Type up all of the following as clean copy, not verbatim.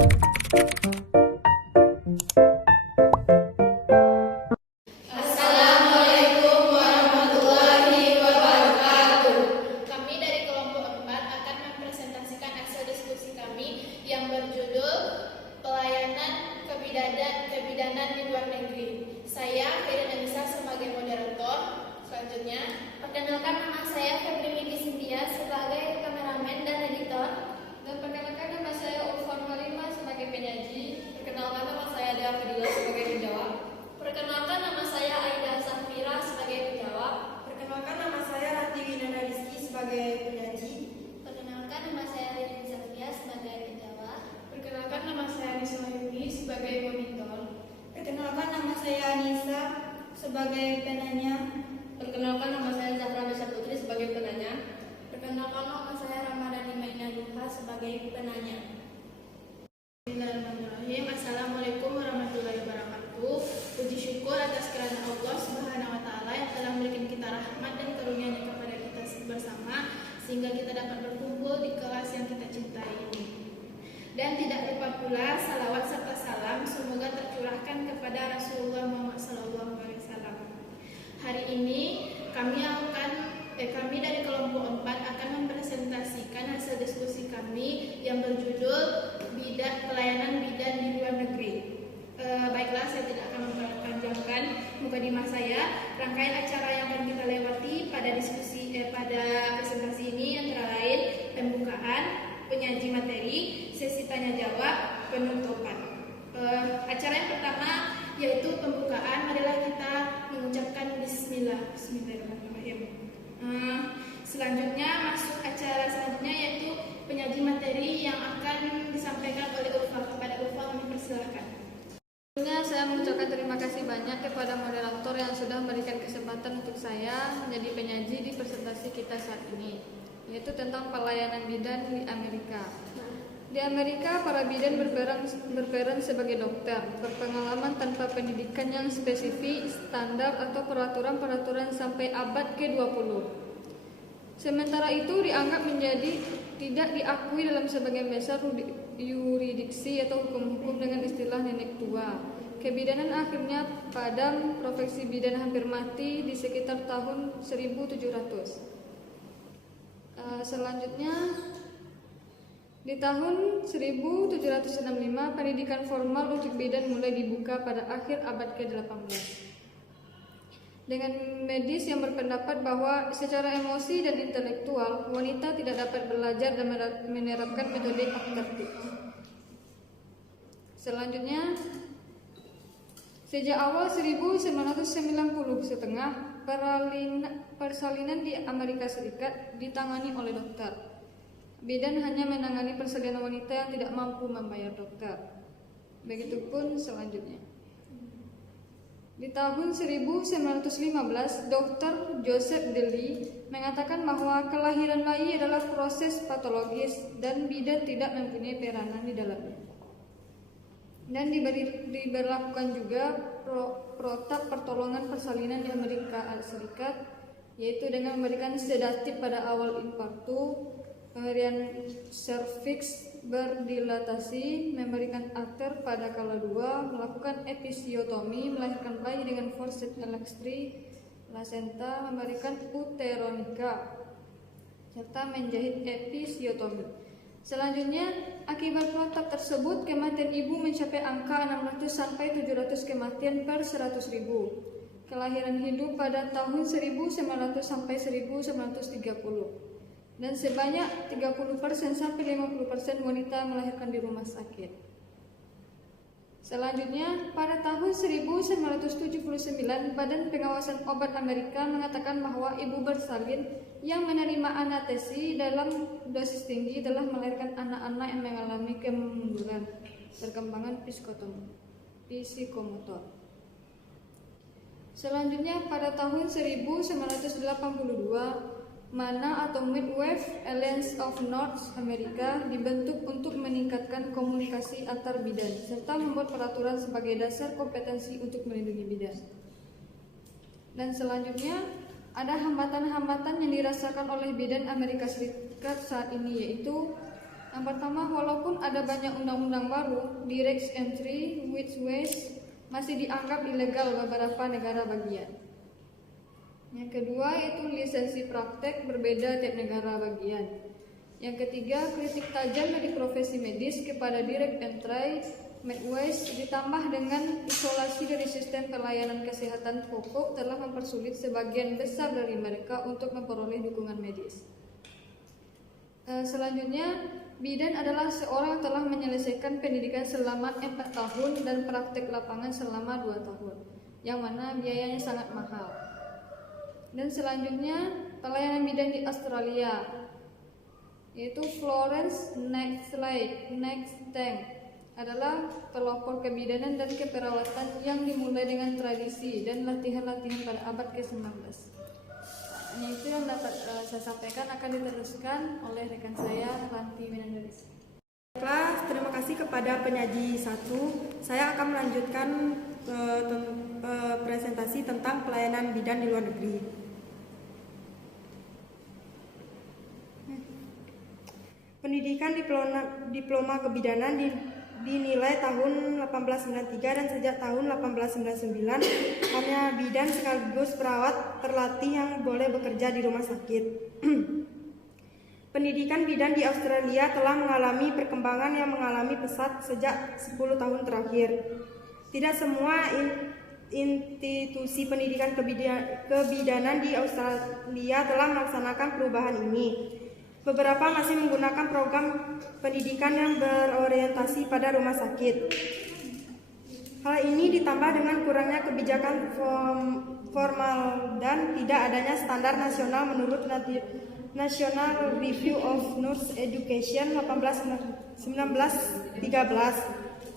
Assalamualaikum warahmatullahi wabarakatuh. Kami dari kelompok 4 akan mempresentasikan hasil diskusi kami yang berjudul Pelayanan Kebidanan di Luar Negeri. Saya Fairin Anissa sebagai moderator. Selanjutnya, Perkenalkan, nama saya Febri Cynthia sebagai kameramen dan editor. Dan perkenalkan, nama saya Ulfan Halimah sebagai penyaji. Perkenalkan, nama saya Dea Fadila sebagai penjawab. Perkenalkan, nama saya Aida Safira sebagai penjawab. Perkenalkan, nama saya Rati Winanda Rizky sebagai penyaji. Perkenalkan, nama saya Ridin Safia sebagai penjawab. perkenalkan nama saya Anissa Mayuni sebagai monitor. Perkenalkan, nama saya Anissa sebagai penanya. Perkenalkan, nama saya Zahra Besa Putri sebagai penanya. Perkenalkan, nama saya Ramadhani Maina Duha sebagai penanya. Bismillahirrahmanirrahim. Assalamualaikum warahmatullahi wabarakatuh. Puji syukur atas kerana Allah Subhanahu wa taala yang telah memberikan kita rahmat dan karunia-Nya kepada kita bersama sehingga kita dapat berkumpul di kelas yang kita cintai ini. Dan tidak lupa pula salawat serta salam semoga tercurahkan kepada Rasulullah Muhammad SAW. Hari ini kami dari kelompok 4 akan mempresentasikan hasil diskusi kami yang berjudul Pelayanan Bidan di Luar Negeri. Baiklah, saya tidak akan memperpanjangkan mukadimah saya. Rangkaian acara yang akan kita lewati pada presentasi ini antara lain pembukaan, penyaji materi, sesi tanya jawab, penutupan. Acara yang pertama yaitu pembukaan. Marilah kita mengucapkan Bismillahirrahmanirrahim. Selanjutnya masuk acara selanjutnya yaitu penyaji materi yang akan disampaikan oleh Ulfa. Kepada Ulfa kami persilahkan. Sebelumnya saya mengucapkan terima kasih banyak kepada moderator yang sudah memberikan kesempatan untuk saya menjadi penyaji di presentasi kita saat ini, yaitu tentang pelayanan bidan di Amerika. Di Amerika, para bidan berperan sebagai dokter, berpengalaman tanpa pendidikan yang spesifik, standar atau peraturan-peraturan sampai abad ke-20. Sementara itu dianggap menjadi tidak diakui dalam sebagian besar yuridiksi atau hukum-hukum dengan istilah nenek tua. Kebidanan akhirnya padam, profesi bidan hampir mati di sekitar tahun 1700. Selanjutnya, di tahun 1765, pendidikan formal untuk bidan mulai dibuka pada akhir abad ke-18. Dengan medis yang berpendapat bahwa secara emosi dan intelektual, wanita tidak dapat belajar dan menerapkan metode adaptif. Selanjutnya, sejak awal 1990 setengah, persalinan di Amerika Serikat ditangani oleh dokter. Bidan hanya menangani persalinan wanita yang tidak mampu membayar dokter. Begitupun selanjutnya. Di tahun 1915, Dr. Joseph Deli mengatakan bahwa kelahiran bayi adalah proses patologis dan bidan tidak mempunyai peranan di dalamnya. Dan diberlakukan juga protap pertolongan persalinan di Amerika Serikat, yaitu dengan memberikan sedatif pada awal infartu, pemberian serviks berdilatasi, memberikan ater pada kala 2, melakukan episiotomi, melahirkan bayi dengan forceps elektrik, placenta, memberikan uteronika, serta menjahit episiotomi. Selanjutnya, akibat protap tersebut, kematian ibu mencapai angka 600 sampai 700 kematian per 100.000. Kelahiran hidup pada tahun 1900 sampai 1930. Dan sebanyak 30% sampai 50% wanita melahirkan di rumah sakit. Selanjutnya, pada tahun 1979, Badan Pengawasan Obat Amerika mengatakan bahwa ibu bersalin yang menerima anestesi dalam dosis tinggi telah melahirkan anak-anak yang mengalami kemunduran perkembangan psikomotor. Selanjutnya, pada tahun 1982, MANA atau Midwife Alliance of North America dibentuk untuk meningkatkan komunikasi antar bidan serta membuat peraturan sebagai dasar kompetensi untuk melindungi bidan. Dan selanjutnya, ada hambatan-hambatan yang dirasakan oleh bidan Amerika Serikat saat ini, yaitu Yang pertama, walaupun ada banyak undang-undang baru, direct entry with waste masih dianggap ilegal beberapa negara bagian. Yang kedua, itu lisensi praktek berbeda tiap negara bagian. Yang ketiga, kritik tajam dari profesi medis kepada direct entry Medways ditambah dengan isolasi dari sistem pelayanan kesehatan pokok telah mempersulit sebagian besar dari mereka untuk memperoleh dukungan medis. Selanjutnya, bidan adalah seorang yang telah menyelesaikan pendidikan selama 4 tahun dan praktek lapangan selama 2 tahun, yang mana biayanya sangat mahal. Dan selanjutnya, pelayanan bidan di Australia, yaitu Florence Nightingale adalah pelopor kebidanan dan keperawatan yang dimulai dengan tradisi dan latihan-latihan pada abad ke-19. Itu yang dapat saya sampaikan, akan diteruskan oleh rekan saya, Ranti Winandaris. Baiklah, terima kasih kepada penyaji 1. Saya akan melanjutkan presentasi tentang pelayanan bidan di luar negeri. Pendidikan diploma kebidanan dinilai tahun 1893 dan sejak tahun 1899 hanya bidan sekaligus perawat terlatih yang boleh bekerja di rumah sakit. Pendidikan bidan di Australia telah mengalami perkembangan yang mengalami pesat sejak 10 tahun terakhir. Tidak semua institusi pendidikan kebidanan di Australia telah melaksanakan perubahan ini. Beberapa masih menggunakan program pendidikan yang berorientasi pada rumah sakit. Hal ini ditambah dengan kurangnya kebijakan formal dan tidak adanya standar nasional menurut National Review of Nurse Education 1913.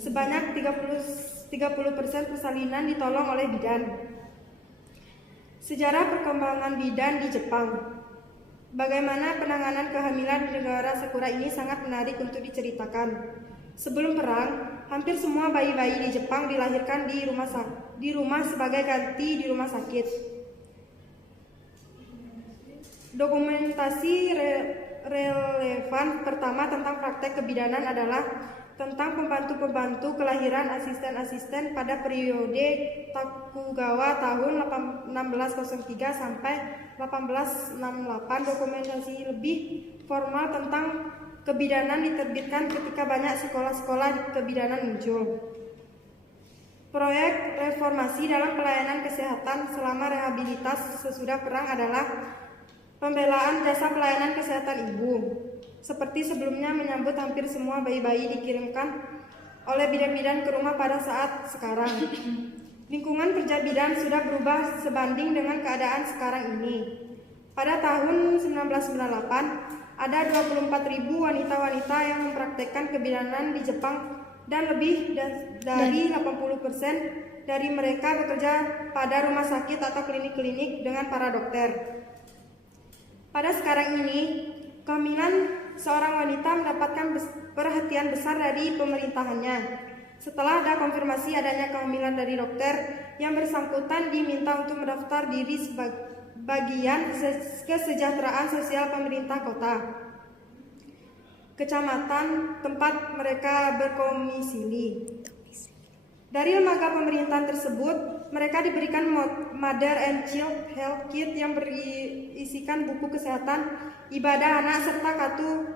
Sebanyak 30% persalinan ditolong oleh bidan. Sejarah perkembangan bidan di Jepang. Bagaimana penanganan kehamilan di negara Sakura ini sangat menarik untuk diceritakan. Sebelum perang, hampir semua bayi-bayi di Jepang dilahirkan di rumah sebagai ganti di rumah sakit. Dokumentasi relevan pertama tentang praktek kebidanan adalah tentang pembantu-pembantu kelahiran asisten-asisten pada periode Tokugawa tahun 1603 sampai 1868. Dokumentasi lebih formal tentang kebidanan diterbitkan ketika banyak sekolah-sekolah kebidanan muncul. Proyek reformasi dalam pelayanan kesehatan selama rehabilitas sesudah perang adalah pembelaan jasa pelayanan kesehatan ibu. Seperti sebelumnya, menyambut hampir semua bayi-bayi dikirimkan oleh bidan-bidan ke rumah pada saat sekarang. Lingkungan kerja bidan sudah berubah sebanding dengan keadaan sekarang ini. Pada tahun 1998, ada 24.000 wanita-wanita yang mempraktekkan kebidanan di Jepang dan lebih dari 80% dari mereka bekerja pada rumah sakit atau klinik-klinik dengan para dokter. Pada sekarang ini, kehamilan seorang wanita mendapatkan perhatian besar dari pemerintahannya. Setelah ada konfirmasi adanya kehamilan dari dokter, yang bersangkutan diminta untuk mendaftar diri sebagai bagian kesejahteraan sosial pemerintah kota, kecamatan tempat mereka berkomisili. Dari lembaga pemerintahan tersebut, mereka diberikan Mother and Child Health Kit yang berisikan buku kesehatan, ibadah anak, serta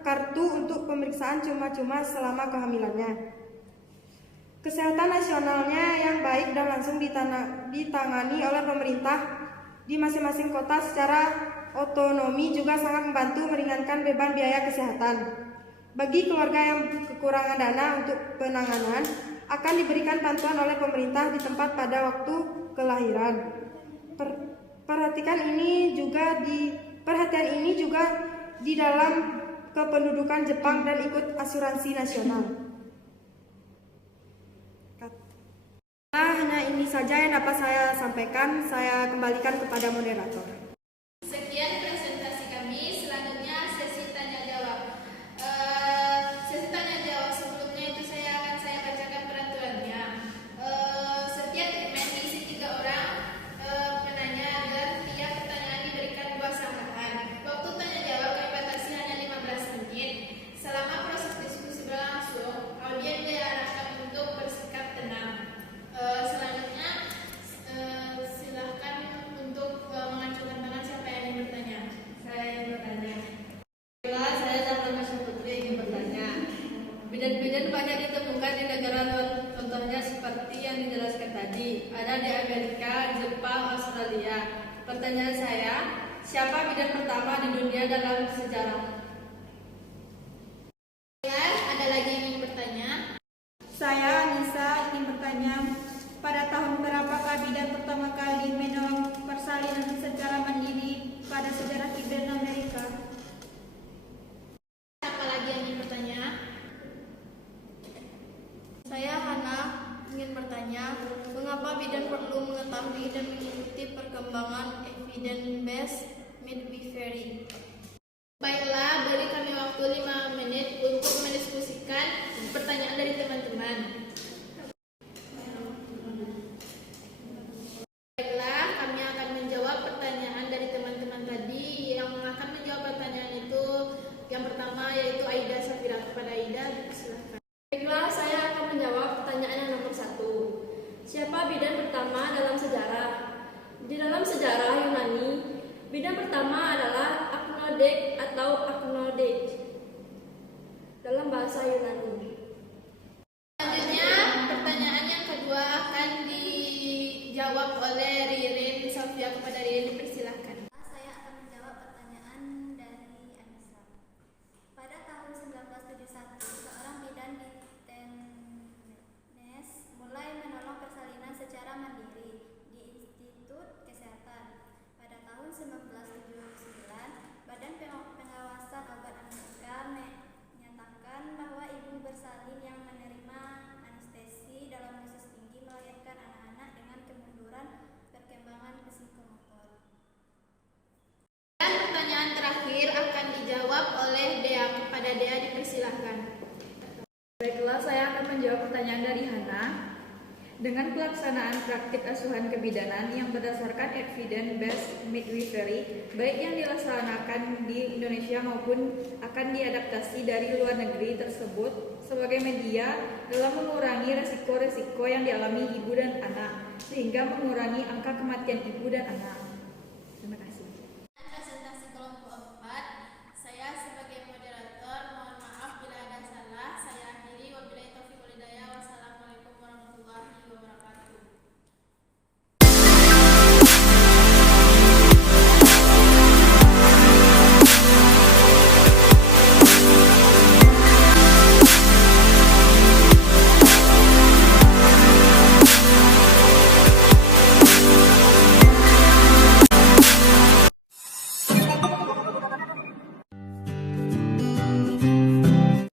kartu untuk pemeriksaan cuma-cuma selama kehamilannya. Kesehatan nasionalnya yang baik dan langsung ditangani oleh pemerintah di masing-masing kota secara otonomi juga sangat membantu meringankan beban biaya kesehatan. Bagi keluarga yang kekurangan dana untuk penanganan, akan diberikan bantuan oleh pemerintah di tempat pada waktu kelahiran. Perhatian ini juga di dalam kependudukan Jepang dan ikut asuransi nasional. Hanya ini saja yang dapat saya sampaikan. Saya kembalikan kepada moderator. Sekian presentasi kami. Selanjutnya sesi tanya jawab. Sesi tanya jawab sebelumnya itu saya bacakan peraturannya. Setiap segmen diisi 3 orang penanya dan tiap pertanyaan diberikan 2 sanggahan. Waktu tanya jawab kami batasi hanya 15 menit. Selama proses seperti yang dijelaskan tadi, ada di Amerika, Jepang, Australia. Pertanyaan saya, siapa bidan pertama di dunia dalam sejarah? Ada lagi yang ingin bertanya? Saya Anissa ingin bertanya, pada tahun berapakah bidan pertama kali menolong persalinan secara mandiri pada sejarah bidan Amerika? Siapa lagi yang ingin bertanya? Saya Hana ingin bertanya, mengapa bidan perlu mengetahui dan mengikuti perkembangan evidence-based midwifery? Baiklah, beri kami waktu 5 menit untuk mendiskusikan pertanyaan dari teman-teman. Baiklah, kami akan menjawab pertanyaan dari teman-teman tadi. Yang akan menjawab pertanyaan itu yang pertama yaitu Aida Safira. Kepada Aida, silakan. Baiklah, saya akan menjawab pertanyaan yang nomor 1. Siapa bidan pertama dalam sejarah? Di dalam sejarah Yunani, bidan pertama adalah Aknodek atau Aknodek dalam bahasa Yunani. Selanjutnya, pertanyaan yang kedua akan dijawab oleh Ririn Sofia. Kepada Ririn, dipersilakan. Saya akan menjawab pertanyaan dari Anissa. Pada tahun 1971, seorang bidan di Tennessee mulai menolong persalinan secara mandiri di Institut Kesehatan. Pada tahun 1979, Badan Pengawasan Obat Amerika menyatakan bahwa ibu bersalin yang menerima anestesi dalam dosis tinggi melahirkan anak-anak dengan kemunduran perkembangan psikomotor. Dan pertanyaan terakhir akan dijawab oleh Dea. Kepada Dea, dipersilakan. Baiklah, saya akan menjawab pertanyaan dari Hana. Dengan pelaksanaan praktik asuhan kebidanan yang berdasarkan evidence-based midwifery, baik yang dilaksanakan di Indonesia maupun akan diadaptasi dari luar negeri tersebut sebagai media dalam mengurangi resiko-resiko yang dialami ibu dan anak, sehingga mengurangi angka kematian ibu dan anak.